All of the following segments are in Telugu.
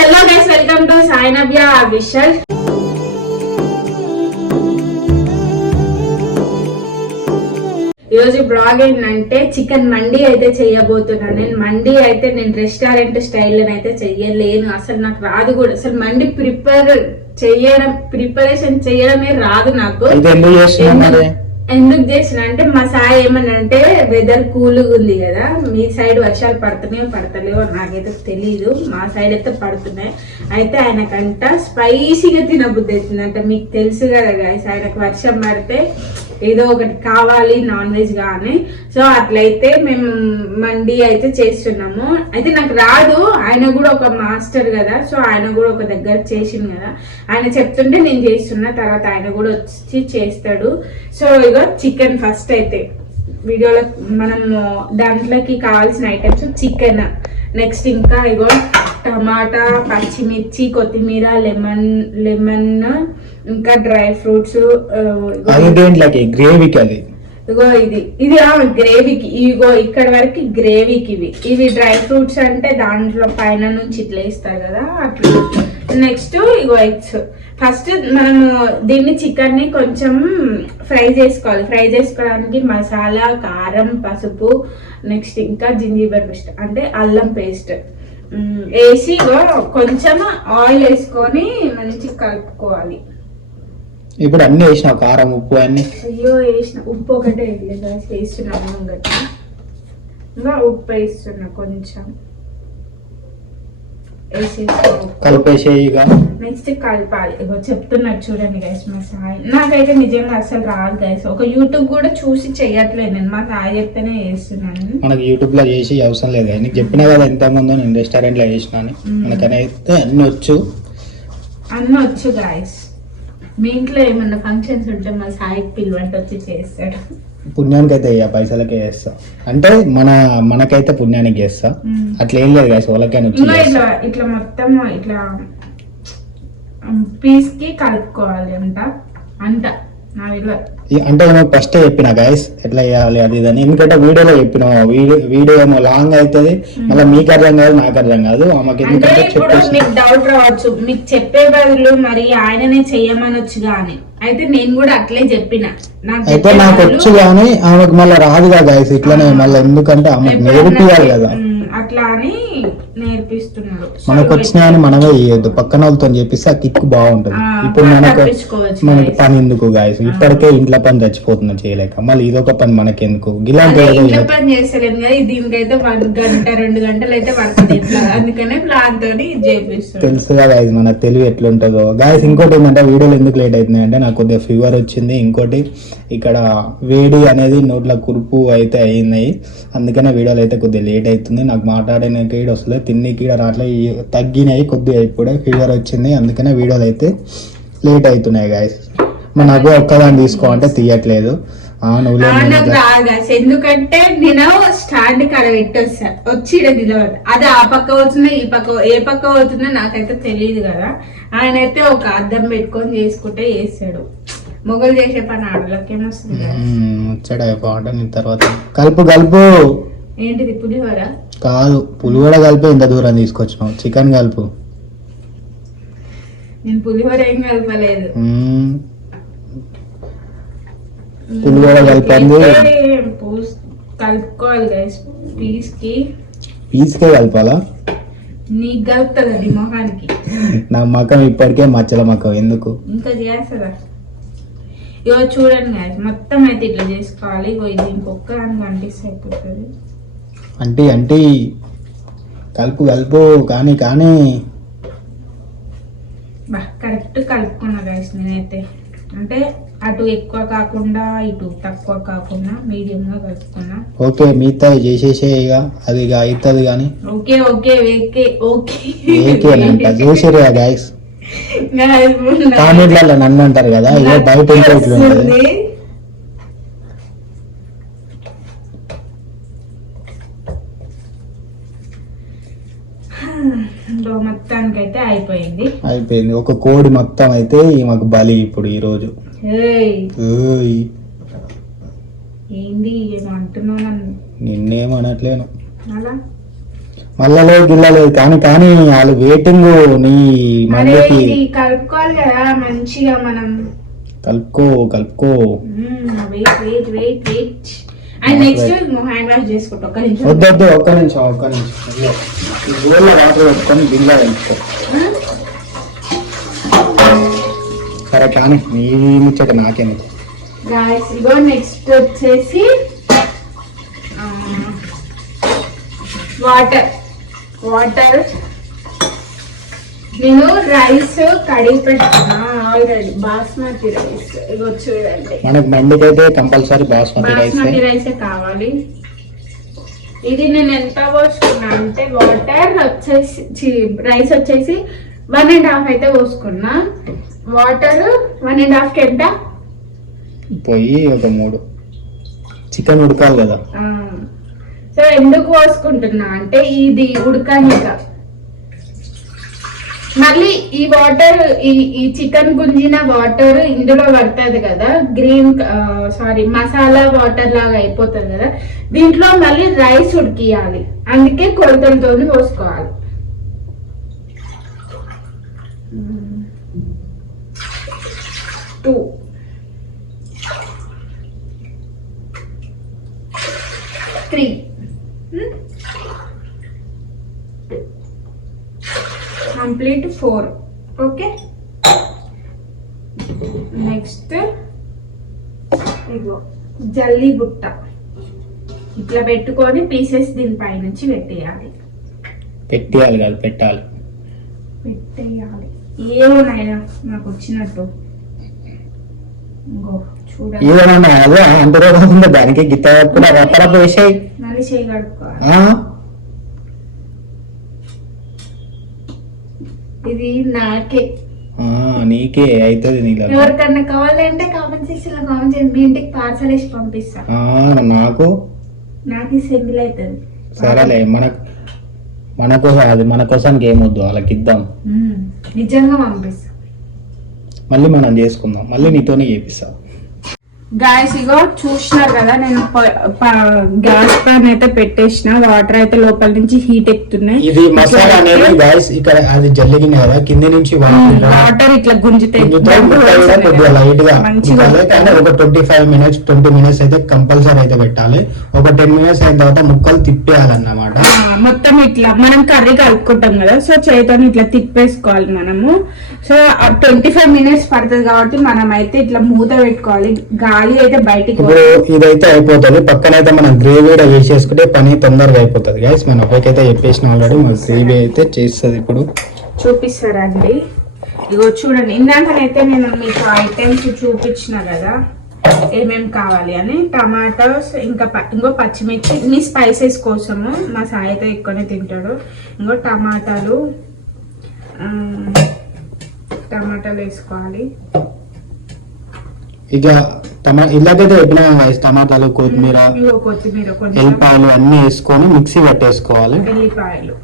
Hello guys welcome to Sai Navya Vishal ఈరోజు బ్లాగ్ ఏంటంటే చికెన్ మండి అయితే చేయబోతున్నాను. నేను మండి అయితే నేను రెస్టారెంట్ స్టైల్లో అయితే చెయ్యలేను. అసలు నాకు రాదు కూడా. అసలు మండి ప్రిపేర్ చేయడం ప్రిపరేషన్ చేయడమే రాదు నాకు. ఎందుకు చేసిన అంటే మా సాయి ఏమన్నా అంటే వెదర్ కూల్గా ఉంది కదా మీ సైడ్ వర్షాలు పడుతున్నాయో పడతలేవో నాకైతే తెలియదు మా సైడ్ అయితే పడుతున్నాయి. అయితే ఆయనకంట స్పైసీగా తినబుద్ధి అవుతుంది. అంటే మీకు తెలుసు కదా గాయస్ ఆయనకు వర్షం పడితే ఏదో ఒకటి కావాలి నాన్ వెజ్ కానీ సో అట్లయితే మేము మండి అయితే చేస్తున్నాము. అయితే నాకు రాదు ఆయన కూడా ఒక మాస్టర్ కదా. సో ఆయన కూడా ఒక దగ్గర చేసింది కదా. ఆయన చెప్తుంటే నేను చేస్తున్నా తర్వాత ఆయన కూడా వచ్చి చేస్తాడు. సో ఇగో చికెన్ ఫస్ట్ అయితే. వీడియోలో మనం దాంట్లోకి కావాల్సిన ఐటమ్స్ చికెన్. నెక్స్ట్ ఇంకా ఇగో టమాటా పచ్చిమిర్చి కొత్తిమీర లెమన్ లెమన్ ఇంకా డ్రై ఫ్రూట్స్ దేంట్లోకి? గ్రేవీకి అది? ఇగో ఇది. ఇది గ్రేవీకి. ఇగో ఇక్కడ వరకు గ్రేవీకి ఇవి. ఇవి డ్రై ఫ్రూట్స్ అంటే దాంట్లో పైన నుంచి ఇట్లా వేస్తారు కదా అట్లా. నెక్స్ట్ ఇగో ఎగ్స్ ఫస్ట్ మనము దీన్ని చికెన్ని కొంచెం ఫ్రై చేసుకోవాలి. ఫ్రై చేసుకోవడానికి మసాలా కారం పసుపు నెక్స్ట్ ఇంకా జింజీబర్ పేస్ట్. అంటే అల్లం పేస్ట్. వేసి కొంచెం ఆయిల్ వేసుకొని మంచి కలుపుకోవాలి. ఇప్పుడు అన్ని వేసినావు కారం ఉప్పు అన్ని? అయ్యో వేసిన. ఉప్పు ఒకటే వేయలేదు వేస్తున్నాను గట్టి ఇంకా ఉప్పు వేస్తున్నా కొంచెం. కలిపేసే ఇక నెక్స్ట్ కలపాలి. ఇగో చెప్తున్నాడు చూడండి గైస్ మా సాయి. నాకైతే నిజంగా అసలు రాదు గైస్ ఒక యూట్యూబ్ కూడా చూసి చెయ్యట్లేదు. నేను మా సాయి చెప్తేనే వేస్తున్నాను మనకి యూట్యూబ్లో చేసి అవసరం లేదు నీకు చెప్పినా కదా ఎంత ముందు నేను రెస్టారెంట్లో చేసినాను మనకని అయితే అన్ని వచ్చు. అన్న వచ్చు గాయస్ మీ ఇంట్లో ఏమన్నా ఫంక్షన్స్ ఉంటే మా సాయికి పిలువంటి వచ్చి చేస్తాడు. పుణ్యానికి అయితే ఇయ్య పైసలకే చేస్తా అంటే మన మనకైతే పుణ్యానికి చేస్తా. అట్లా ఏం లేదు కదా ఇంకా చేస్తా. ఇట్లా ఇట్లా మొత్తం ఇట్లా పీస్కి కలుపుకోవాలి అంట అంట నా విలువ అంటే నేను ఫస్ట్ చెప్పిన గైస్ ఎట్లా చేయాలి అది ఇది అని. ఎందుకంటే వీడియోలో చెప్పిన వీడియో వీడియో ఏమో లాంగ్ అవుతుంది మళ్ళీ మీకు అర్థం కాదు నాకు అర్థం కాదు ఆమెకి ఎందుకంటే చెప్పేసి మీకు డౌట్ రావచ్చు. మీకు చెప్పే బదులు మరి ఆయననే చెయ్యమనొచ్చు గాని. అయితే నేను కూడా అట్లే చెప్పిన. అయితే నాకు వచ్చు కానీ ఆమెకు మళ్ళీ రాదుగా గైస్ ఇట్లనే మళ్ళీ ఎందుకంటే ఆమెకు నేర్పియాలి కదా. అట్లా అని నేర్పిస్తున్నాడు మనకు వచ్చినాయని మనమే చేయొద్దు. పక్కన వాళ్ళతో చెప్పిస్తే ఆ కిక్ బాగుంటుంది. ఇప్పుడు మనకు మనకి. పని ఎందుకు గాయస్ ఇప్పటికే ఇంట్లో పని చచ్చిపోతున్నా చేయలేక. మళ్ళీ ఇదొక పని మనకెందుకు? ఇలాంటి ఇంట్లో పని చేస్తలేను కదా. దీనికైతే వన్ గంట రెండు గంటలు అయితే పడుతుంది అందుకనే ప్లాన్ తోని ఇది మన తెలివి ఎట్లుంటుందో. గాయస్ ఇంకోటి ఏంటంటే వీడియోలు ఎందుకు లేట్ అవుతుంది అంటే నాకు కొద్దిగా ఫీవర్ వచ్చింది. ఇంకోటి ఇక్కడ వేడి అనేది నోట్ల కురుపు అయితే అయినాయి అందుకనే వీడియోలు అయితే కొద్దిగా లేట్ అవుతుంది. నాకు మాట్లాడడానికి ఈడ వస్తలేదు తిన్నికి ఈడ రావట్లే ఈ తగ్గినాయి కొద్దిగా ఇప్పుడే ఫీవర్ వచ్చింది అందుకనే వీడియోలు అయితే లేట్ అవుతున్నాయి గాయస్ మన నాకు ఒక్కదాన్ని తీసుకో అంటే తీయట్లేదు. ఎందుకంటే నేను స్టాండ్ కాడ పెట్టొస్తా. వచ్చి నిలబడి అది ఆ పక్క అవుతుందా ఈ పక్క ఏ పక్క అవుతుందో నాకైతే తెలియదు కదా. ఆయన అయితే ఒక అద్దం పెట్టుకొని చేసుకుంటే చేస్తాడు. మొగలు చేసే పని ఆడలకి ఏమొస్తుంది బాగుంటుంది తర్వాత. కలుపు కలుపు. ఏంటిది పులిహోర? కాదు పులిహోర కలిపి ఇంత దూరం తీసుకొచ్చినావు. చికెన్ కలుపు. నేను పులిహోర ఏం కలపలేదు. పులిహోర కలిపండి. పూస్- కలుపుకోవాలి గైస్ పీస్కి పీస్కే కలపాలా? నీకు కలుపుతుంది అది మొహానికి? నా మకం ఇప్పటికే మచ్చల మకం ఎందుకు? ఇంకా చేస్తుందా ఇగో చూడండి మొత్తం అయితే ఇట్లా చేసుకోవాలి. ఇగో ఇది ఇంకొక దానికి అంటిస్తే అయిపోతుంది అంటే అంటే కలుపు కలుపు కానీ కానీ. కరెక్ట్ కలుపుకున్నా గైస్ నేనైతే. అంటే అటు ఎక్కువ కాకుండా ఇటు తక్కువ కాకుండా మీడియం గా కలుపుకున్నా. ఓకే మిగతా చేసేసే ఇక అది ఇక అవుతుంది కానీ. Okay okay okay. ఓకే ఏకేనంట చూసిరు గాయస్ మొన్న కామెంట్లలో నన్ను అంటారు కదా ఇక బయట ఇట్లా మొత్తానికైతే అయిపోయింది. అయిపోయింది. ఒక కోడి మొత్తం అయితే ఈమెకు బలి ఇప్పుడు ఈ రోజు. ఏంది ఏమో అంటున్నావు నన్ను? నిన్నేమనట్లేను మళ్ళలో గిల్లలేదు కానీ కానీ వాళ్ళు వెయిటింగ్ నీ మందికి కలుపుకోవాలి కదా మంచిగా మనం. కలుపుకో కలుపుకో. Wait wait wait wait and next hand wash చేసుకుంటా ఒక నిమిషం. వద్దొద్దు ఒక్క నిమిషం ఒక్క నిమిషం. ఈ వాటర్ పెట్టుకొని బిల్లా వెళ్తాం సరే కానీ నీ ముచ్చట గాయస్ ఇగో నెక్స్ట్ వచ్చేసి వాటర్ వాటర్ నేను రైస్ కడిగి పెట్టుకున్నా ఆల్రెడీ బాస్మతి రైస్. ఇగో చూడండి. మనకు మండికైతే కంపల్సరీ బాస్మతి రైస్. బాస్మతి రైసే కావాలి. ఇది నేను ఎంత పోసుకున్నా అంటే వాటర్ వచ్చేసి రైస్ వచ్చేసి వన్ అండ్ హాఫ్ అయితే పోసుకున్నా. వాటర్ వన్ అండ్ హాఫ్కి ఎంత? పోయి ఒక మూడు. చికెన్ ఉడకాలి కదా. సో ఎందుకు పోసుకుంటున్నా అంటే ఇది ఉడకనిక. మళ్ళీ ఈ వాటర్ ఈ ఈ చికెన్ గుంజిన వాటర్ ఇందులో పడుతుంది కదా? గ్రీన్ సారీ మసాలా వాటర్ లాగా అయిపోతుంది కదా? దీంట్లో మళ్ళీ రైస్ ఉడికియాలి. అందుకే కొలతలతో పోసుకోవాలి. Two three complete four okay next ఇగో జల్లీ బుట్ట. ఇట్లా పెట్టుకొని పీసెస్ దీనిపై నుంచి పెట్టేయాలి. పెట్టేయాలి కాదు పెట్టాలి. పెట్టేయాలి. ఏమో నాయనా నాకు వచ్చినట్టు. ఇంకో కాకుండా దానికి కూడా రప్పరప్ప వేసాయి మళ్ళీ చేయి ఇది నాకే. నీకే అవుతుంది నీళ్ళ ఎవరికన్నా కావాలంటే కామెంట్ సెక్షన్లో కామెంట్ చేయండి. మీ ఇంటికి పార్సల్ వేసి పంపిస్తా. నాకు? నాకు సెంగిల్ అవుతుంది సరేలే మన మన కోసం అది మన కోసానికి ఏమొద్దు వాళ్ళకి ఇద్దాం. నిజంగా పంపిస్తా. మళ్ళీ మనం చేసుకుందాం. మళ్ళీ నీతోనే చేపిస్తా. గాయస్ ఇగో చూసినారు కదా నేను గ్యాస్ పైన అయితే పెట్టేసిన వాటర్ అయితే లోపల నుంచి హీట్ ఎక్కుతున్నాయి. ఇది మసాలా అనేది గాయస్ ఇక్కడ అది జల్లిగిన కదా కింది నుంచి వాటర్ ఇట్లా గుంజితే లైట్గా. కానీ ఒక twenty five minutes twenty minutes అయితే కంపల్సరీ అయితే పెట్టాలి. ఒక టెన్ మినిట్స్ అయిన తర్వాత ముక్కలు తిప్పేయాలన్నమాట. మొత్తం ఇట్లా మనం కర్రీ కలుపుకుంటాం కదా సో చేతితో ఇట్లా తిప్పేసుకోవాలి మనము. సో ట్వంటీ ఫైవ్ మినిట్స్ పడుతుంది కాబట్టి మనం అయితే ఇట్లా మూత పెట్టుకోవాలి. గాలి అయితే బయటికి ఇదైతే అయిపోతుంది. పక్కన అయితే మనం గ్రేవీ కూడా వేసేసుకుంటే పని తొందరగా అయిపోతుంది. గైస్ మనం ఒకైతే చెప్పేసిన ఆల్రెడీ మన గ్రేవీ అయితే చేస్తుంది ఇప్పుడు. చూపిస్తారండి. ఇగో చూడండి. ఇందాకనైతే నేను మీకు ఐటమ్స్ చూపించిన కదా ఏమేం కావాలి అని. టమాటోస్ ఇంకా ఇంకో పచ్చిమిర్చి మీ స్పైసెస్ కోసము మా సాయి అయితే ఎక్కువనే తింటాడు. ఇంకో టమాటాలు టమాటాలు వేసుకోవాలి. ఇక టమా ఇలాగైతే guys, టమాటాలు కొత్తిమీర కొత్తిమీర ఎల్లిపాయలు అన్ని వేసుకొని మిక్సీ పట్టేసుకోవాలి. ఎల్లిపాయలు.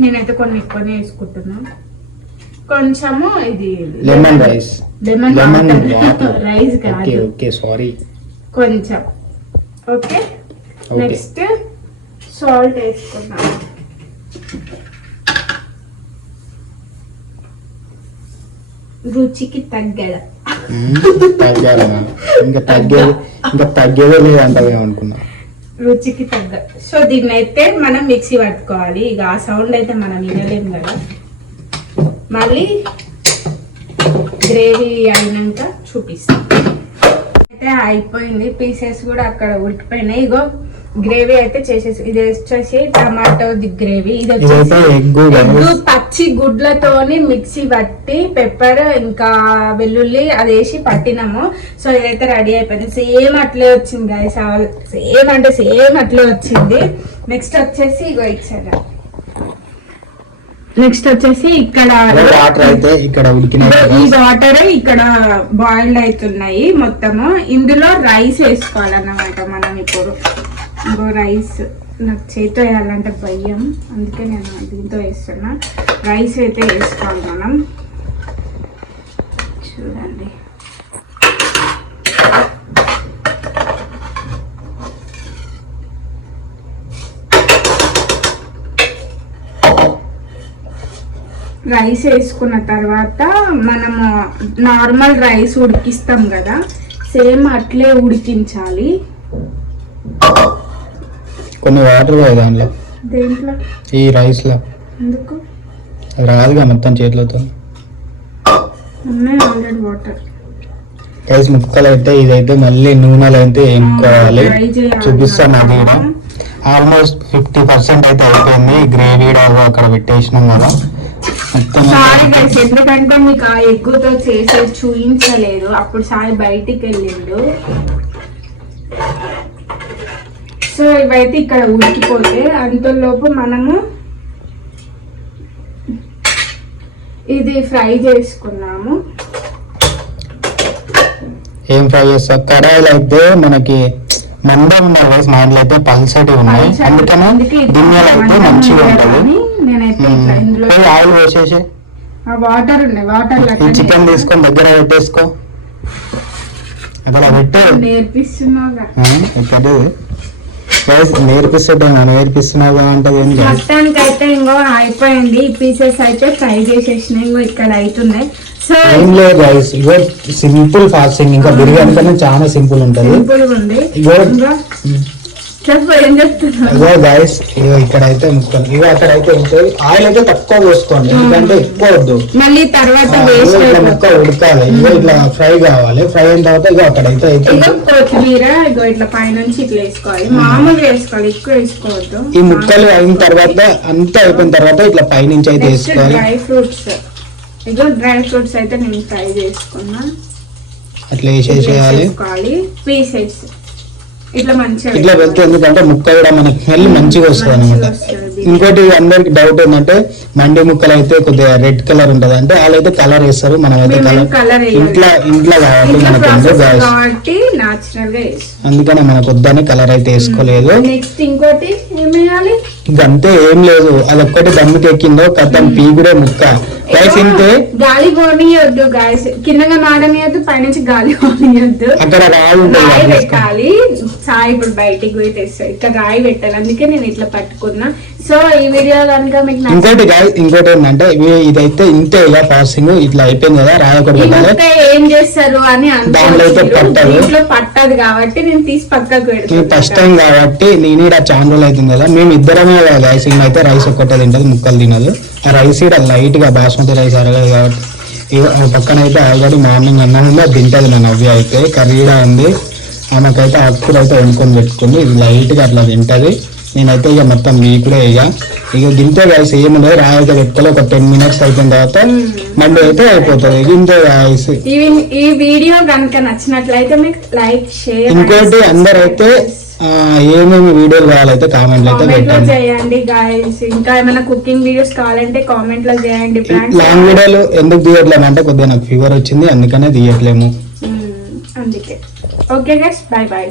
నేనైతే కొన్ని ఎక్కువనే వేసుకుంటున్నా. కొంచెము ఇది lemon rice. Lemon lemon rice okay sorry. కొంచెం. ఓకే? నెక్స్ట్ సాల్ట్ వేసుకున్నాం రుచికి తగ్గద? తగ్గాలి ఇంకా తగ్గేది ఇంకా తగ్గేదే లేదంటావేమో అనుకున్నా రుచికి తగ్గ. సో దీన్ని అయితే మనం మిక్సీ పట్టుకోవాలి. ఇక ఆ సౌండ్ అయితే మనం వినలేము కదా. మళ్ళీ గ్రేవీ అయినాక చూపిస్తాం. అయితే అయిపోయింది. పీసెస్ కూడా అక్కడ ఉడికిపోయినాయి. ఇగో గ్రేవీ అయితే చేసేసి ఇది వచ్చేసి టమాటో ది గ్రేవీ ఇది వచ్చేసి guys. పచ్చి గుడ్లతోని మిక్సీ పట్టి పెప్పర్ ఇంకా వెల్లుల్లి అది వేసి పట్టినాము. సో ఇదైతే రెడీ అయిపోయింది. సేమ్ అట్లే వచ్చింది గైస్ సేమ్ అంటే సేమ్ అట్లే వచ్చింది. నెక్స్ట్ వచ్చేసి ఇగో ఇచ్చారు. నెక్స్ట్ వచ్చేసి ఇక్కడ వాటర్ అయితే ఇక్కడ ఈ వాటర్ ఇక్కడ బాయిల్డ్ అవుతున్నాయి మొత్తము. ఇందులో రైస్ వేసుకోవాలన్నమాట మనం ఇప్పుడు. ఇంకో రైస్ నాకు చేతితో వేయాలంటే భయం. అందుకే నేను దీంతో వేస్తున్నా. రైస్ అయితే వేసుకోవాలి మనం. చూడండి. రైస్ వేసుకున్న తర్వాత మనము నార్మల్ రైస్ ఉడికిస్తాం కదా. సేమ్ అట్లే ఉడికించాలి. కొన్ని వాటర్ పోయి దాంట్లో. ఈ రైస్లో. అది రాదుగా మొత్తం చేతులతో. రైస్ ముక్కలు అయితే ఇదైతే మళ్ళీ నూనెలో అయితే వేయించుకోవాలి. చూపిస్తాను అది కూడా ఆల్మోస్ట్ ఫిఫ్టీ పర్సెంట్ అయితే అయిపోయింది. గ్రేవీ అక్కడ పెట్టేసినాం కదా. మొత్తం సారీ గైస్ ఎందుకంటే మీకు ఆ ఎగ్గుతో చేసేది చూపించలేదు అప్పుడు సాయి బయటికి వెళ్ళిండు. సో ఇవైతే ఇక్కడ ఉడికిపోతే అంతలోపు మనము ఇది ఫ్రై చేసుకున్నాము. ఏం ఫ్రై చేస్తా కడాయిలు అయితే మనకి మంద ఉన్నాయి రైస్ మా ఇంట్లో అయితే పల్సటి ఉన్నాయి. అందుకనే గిన్నెలు అయితే మంచిగా ఉంటుంది. ఆయిల్ వేసేసి ఆ వాటర్ ఉన్నాయి వాటర్ చికెన్ తీసుకొని దగ్గర పెట్టేసుకో. అక్కడ ఇక్కడ రైస్ నేర్పిస్తుంటా నేర్పిస్తున్నావు అంటే. మొత్తానికి అయితే ఇంకో అయిపోయింది. ఈ పీసెస్ అయితే ఫ్రై చేసేసిన ఇంకో ఇక్కడ అవుతున్నాయి. సో ఏం లేదు రైస్ ఇగో సింపుల్ ఫాస్టింగ్ ఇంకా బిర్యానీ కన్నా చాలా సింపుల్ ఉంటది. సింపుల్ ఉంది. ఇగో గైస్ ఇగో ఇక్కడ అయితే ముక్కలు ఇగో అక్కడ అయితే ఉంటుంది ఆయిల్ అయితే తక్కువ పోసుకోండి ఎందుకంటే ఎక్కువ వద్దు. మళ్ళీ తర్వాత ఇట్లా ముక్క ఉడకాలి ఇగో ఇట్లా ఫ్రై కావాలి ఫ్రై అయిన తర్వాత ఇగో అక్కడ అయితే కొత్తిమీర ఇగో ఇట్లా పైనుంచి ఇట్లా వేసుకోవాలి. మామూలుగా వేసుకోవాలి ఎక్కువ వేసుకోవద్దు. ఈ ముక్కలు అయిన తర్వాత అంతా అయిపోయిన తర్వాత ఇట్లా పైనుంచి అయితే వేసుకోవాలి. Dry fruits. ఇగో డ్రై ఫ్రూట్స్ అయితే నేను ఫ్రై చేసుకున్నా. అట్లా వేసేసేయాలి. పీసెస్ ఇట్లా మంచిగా ఇట్లా వెళ్తే ఎందుకంటే ముక్క కూడా మనకి స్మెల్ మంచిగా వస్తుంది అనమాట. ఇంకోటి అందరికి డౌట్ ఏంటంటే మండి ముక్కలు అయితే కొద్దిగా రెడ్ కలర్ ఉంటది అంటే వాళ్ళు అయితే కలర్ వేస్తారు మనం అయితే కలర్. ఇంట్లో ఇంట్లో ఇంట్లో మనకు కాబట్టి నాచురల్గా అందుకనే మనకు వద్దని కలర్ అయితే వేసుకోలేదు. నెక్స్ట్ ఇంకోటి ఏం వేయాలి? ఇంకంతే ఏం లేదు. అది ఒక్కటి దమ్ముకి ఎక్కిందో కథం పీగుడే ముక్క. ఇంతే? గాలి పోనీయొద్దు గాయస్ కిందగా మాడనియొద్దు పైనుంచి గాలి పోనీయొద్దు. అక్కడ రాయి ఉంటుంది రాయి అది తీసుకో. పెట్టాలి సాయి ఇప్పుడు బయటికి పోయి తెస్తాడు ఇక్కడ రాయి పెట్టాలి. అందుకే నేను ఇట్లా పట్టుకున్నా. సో ఈ వీడియో కనుక మీకు ఇంకోటి ఇంకోటి ఏంటంటే ఇదైతే ఇంతే ఇలా ప్రాసెసింగ్ ఇట్లా అయిపోయింది కదా రాయి ఒకటి ఈ పెట్టాలి ముక్క ఏం చేస్తారు అని దాంట్లో అయితే అనుకోవచ్చు పట్టదు. దీంట్లో పట్టదు కాబట్టి నేను తీసి పక్కకు పెడతాను ఫస్ట్ టైం కాబట్టి నేను ఇక్కడ చాలా రోజులు అవుతుంది కదా. మేము ఇద్దరమే రైస్ అయితే రైస్ ఒక్కటే తింటది ముక్కలు తినదు. ఆ రైస్ ఇక్కడ లైట్గా బాస్మతి రైస్ అరగదు కాబట్టి. పక్కన అయితే ఆల్రెడీ మార్నింగ్ అన్నం ఉంది అది తింటది నా నవ్య అయితే. కర్రీ కూడా ఉంది. ఆమెకైతే ఆకుకూర అయితే వండుకొని పెట్టుకుంది. ఇది లైట్గా అట్లా తింటది. నేనైతే ఇక మొత్తం వీకుడే ఇక ఇక గింతే రైస్ ఏముండదు. రాయి అయితే పెట్టుకోవాలి ఒక టెన్ మినిట్స్ అయిపోయిన తర్వాత మండి అయితే అయిపోతుంది. గింతే రైస్ ఈ వీడియో కనుక నచ్చినట్లయితే మీకు లైక్ షేర్ ఇంకోటి అందరైతే ఏమేమి వీడియోలు కావాలైతే కామెంట్లు అయితే కామెంట్లో పెట్టండి. చేయండి గాయస్ ఇంకా ఏమైనా కుకింగ్ వీడియోస్ కావాలంటే కామెంట్లో చేయండి లాంగ్ వీడియోలు ఎందుకు తీయట్లేము అంటే కొద్దిగా నాకు ఫీవర్ వచ్చింది అందుకనే తీయట్లేము. అందుకే. Okay guys bye bye